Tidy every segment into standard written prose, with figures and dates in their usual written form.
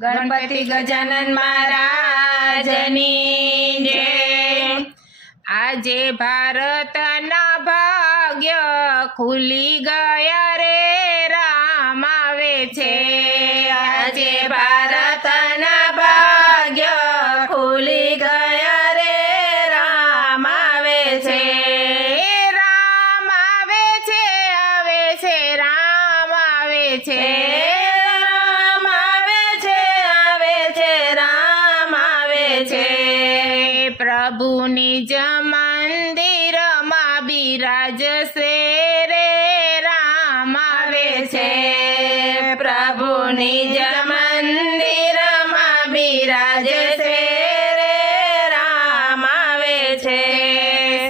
ગણપતિ ગજાનન મહારાજની જય। આજે ભારતના ભાગ્ય ખુલી ગયા રે રામ આવે છે। આજે ભારતના ભાગ્ય ખુલી ગયા રે રામ આવે છે। રામ આવે છે, આવે છે, રામ આવે છે। प्रभु निज मंदिर मां बिराजसे रे राम आवे छे। प्रभु निज मंदिर मां बिराजसे रे राम आवे छे।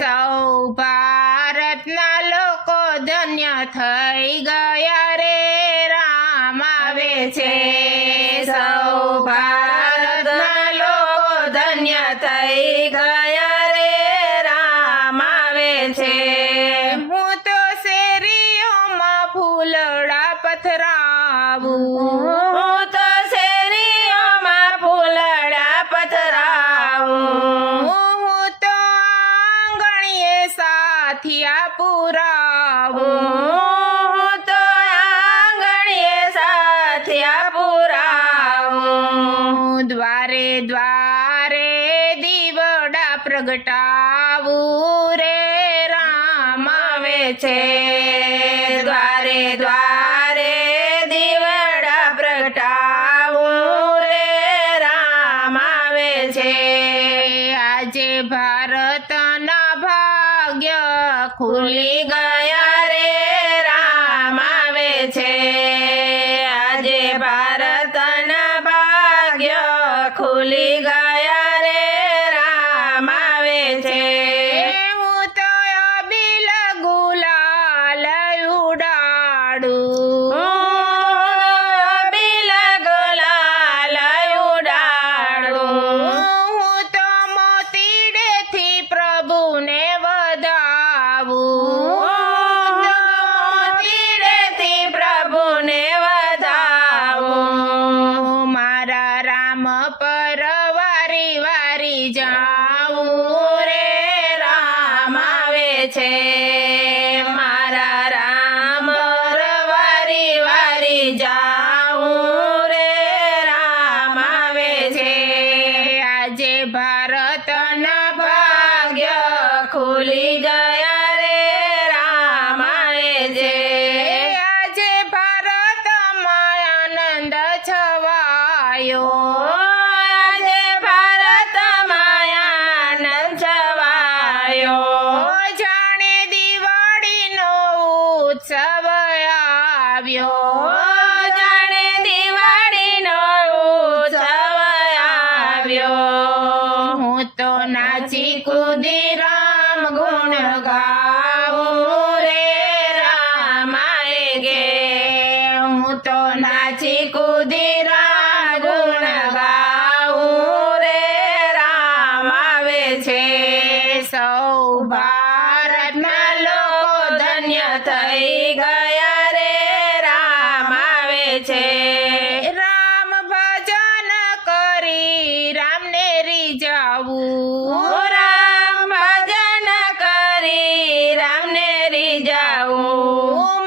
सौ भारतना लोको धन्य थई गया रे राम आवे छे। सौ भारतना लोको धन्य थई गया रे राम आवे छे। हूँ तो शेरीओमां फूलड़ा पथरावुं। हूँ तो शेरीओमां फूलड़ा पथरावुं। हूँ तो आंगणीए साथिया पुरावुं। हूँ तो आंगणीए साथिया पुरावुं। द्वारे द्वारे प्रगटावूं रे राम आवे छे। द्वारे द्वारे दीवड़ा प्रगटावूं रे राम आवे छे। आजे भारतना भाग्य खुली गया रे राम आवे छे। आजे भारतना भाग्य खुली गया मारा राम वारी वारी जाऊं रे राम आवे छे। आजे भारतना भाग्य खुली गया रे राम आवे छे। आजे भारतमां आनंद छवायो। आजे भारतमां आनंद छवायो। उत्सव आव्यो। जाने दिवाळीनो उत्सव आव्यो। हूँ तो नाची कूदी राम गुण गाऊं रे राम आए गे। हूँ तो नाची कूदी राम गुण गाऊं रे राम आवे छे। सौ भारतना लोको धन्य थई गया रे राम आवे छे। राम भजन करी राम ने रिजावूं। राम भजन करी राम ने रिजावूं।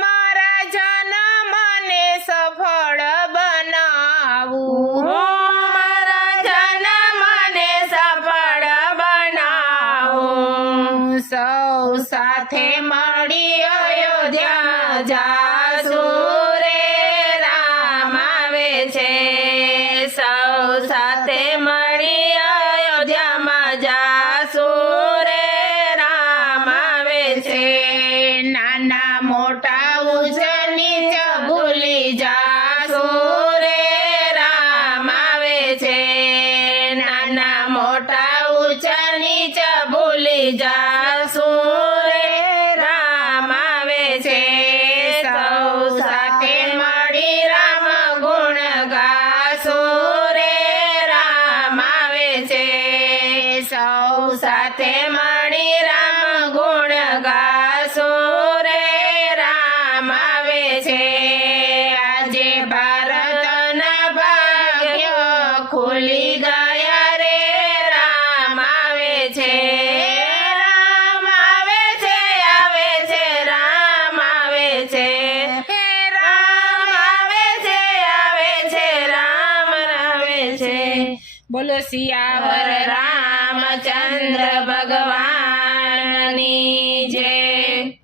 मारा जन्म ने सफल बनावूं। मारा जन्म ने सफल बनावूं। सौ साथे मळी अयोध्या जासू रे राम आवे छे। सौ साथे मळी अयोध्या मां जासू रे राम आवे छे। नाना मोटा ऊंच नीच भूली जासू रे राम आवे छे। नाना मोटा ऊंच नीच भूली जासू रे राम आवे छे। सौ साथे मळी राम गुण गासू रे राम आवे ભૂલી ગયા રે રામ આવે છે, રામ આવે છે, આવે છે, રામ આવે છે, હે રામ આવે છે, આવે છે, રામ આવે છે. બોલો સિયાવર રામચંદ્ર ભગવાનની જય.